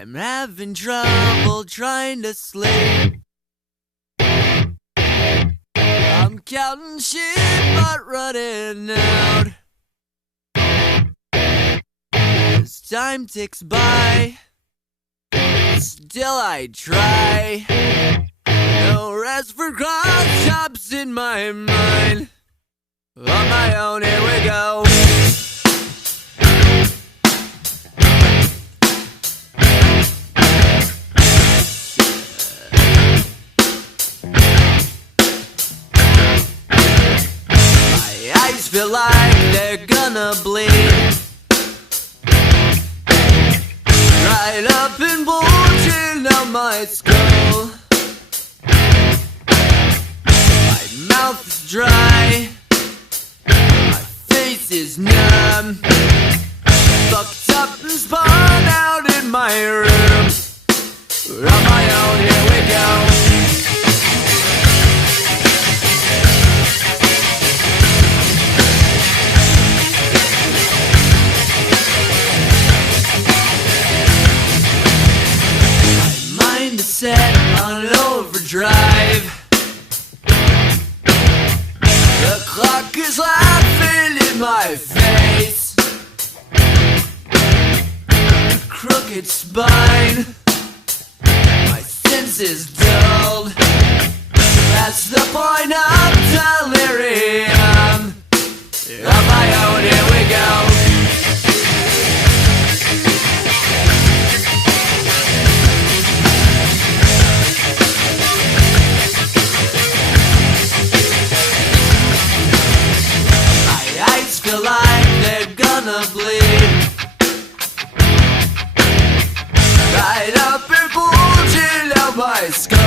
I'm having trouble trying to sleep. I'm counting sheep but running out. As time ticks by, still I try. No rest for cross chops in my mind. On my own, here we go. My eyes feel like they're gonna bleed. Right up and bulging out my skull. My mouth is dry. My face is numb. Fucked up and spun out in my room. On my own, here we go. Set on overdrive. The clock is laughing in my face. Crooked spine. My senses dulled. That's the point of delirium. On my own, here we go. Feel like they're gonna bleed. Right up and bulging out my skull.